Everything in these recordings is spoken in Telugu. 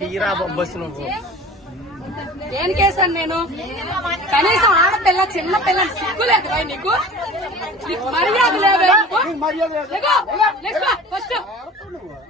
తీరా బస్సు ఏం కేసాను నేను కనీసం ఆడపిల్ల చిన్న పిల్ల సిగ్గులేదు నీకు మర్యాద లేదు ఫస్ట్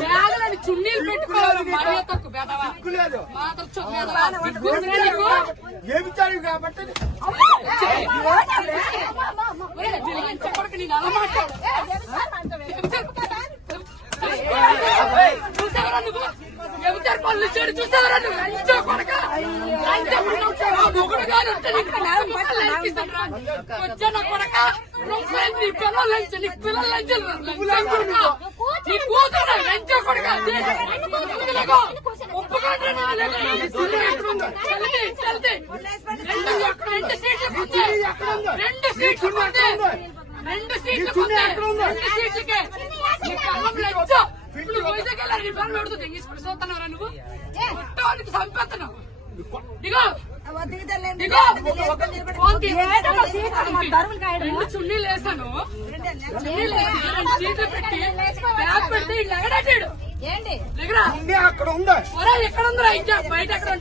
బ్యాగులని చున్నీలు పెట్టుకోవాలి ఏమిచ్చారు కాబట్టి చెప్పడానికి నేను అలా మాట్లాడు కొడక పిల్లలు నీ కూతురు కొడుకు ఒప్పుకోండి రెండు సీట్లు రెండు సీట్లు రెండు సీట్లు రెండు సీట్లకే నీ కళ్ళం లంచ ఇప్పుడు వైజాగ్ వెళ్ళారు నీ నువ్వు సంపెత్తను ఇగో ఏంటి అక్కడ ఉందా ఎక్కడ ఇంకా బయట ఎక్కడ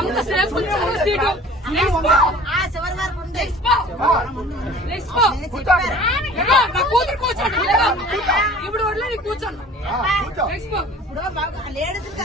ఎంత సేపు సీటు కూతురు కూర్చోండి ఇప్పుడు వడ్లని కూర్చోండి లేడీస్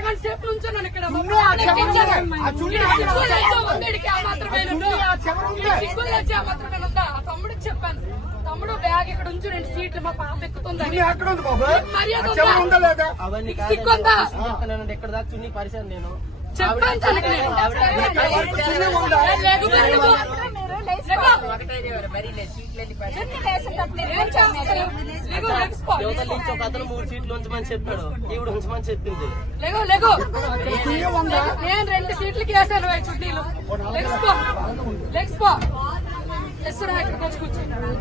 అరగంట సేపు ఇక్కడ తమ్ముడికి చెప్పాను తమ్ముడు బ్యాగ్ ఇక్కడ ఉంచు రెండు సీట్లు మా పాప ఎక్కుతుంది మర్యాద సిక్కుందా ఇక్కడ దాకా చున్నీ పరిశాను నేను చెప్పాను ఒక అతను మూడు చెప్పాడు ఉంచమని చెప్పింది లేగో లేగో నేను రెండు సీట్లకి వేసాను చుట్టీలు లెగ్స్పో వచ్చి కూర్చున్నాను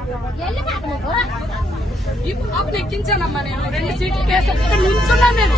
ఎక్కించానమ్మా నేను రెండు సీట్లు కేసాను నుంచున్నాను నేను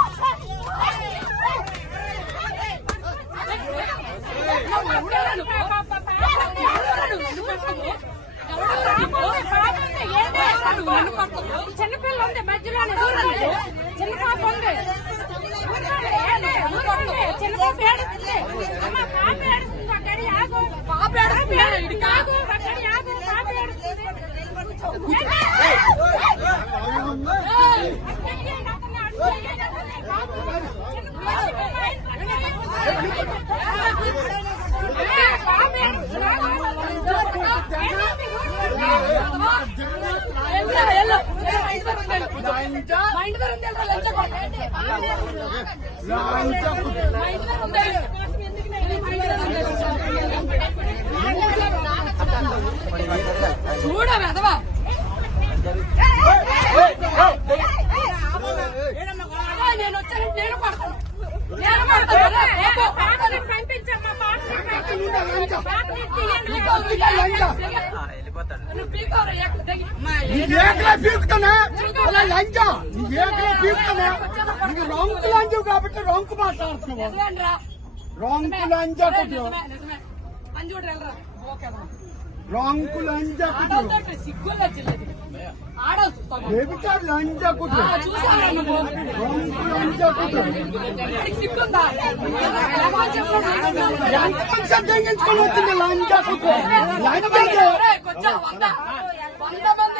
ಪಾಪ చూడ వెదవా నేను వచ్చానంటే నేను పడతాను నేను పడతాను పంపించమ్మా పాటలు తీయండి ఏకలే పీకుతానా అలా లంజ నీ ఏకలే పీకుతానా నీకు రొంకు లంజవు కాబట్టి రొంకు మాట్లాడుతున్నావు రొంకు లంజ కొట్టు ರಾಂಗ್ ಲಂಚ వ్యభిచారు లంచ కుట్ర రంకు లంచ కుట్ర లంచ కుట్ర లంచ కుట్ర లంచ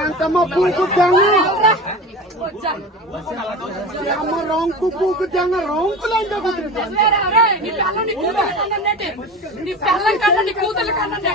ఎంతమ్మ పూకుతాను అమ్మ రొంకు పూకుతాను రొంకులు ఎంత కుదురుతుంది నీ పిల్లని కన్నా నీ కూతురు కన్నా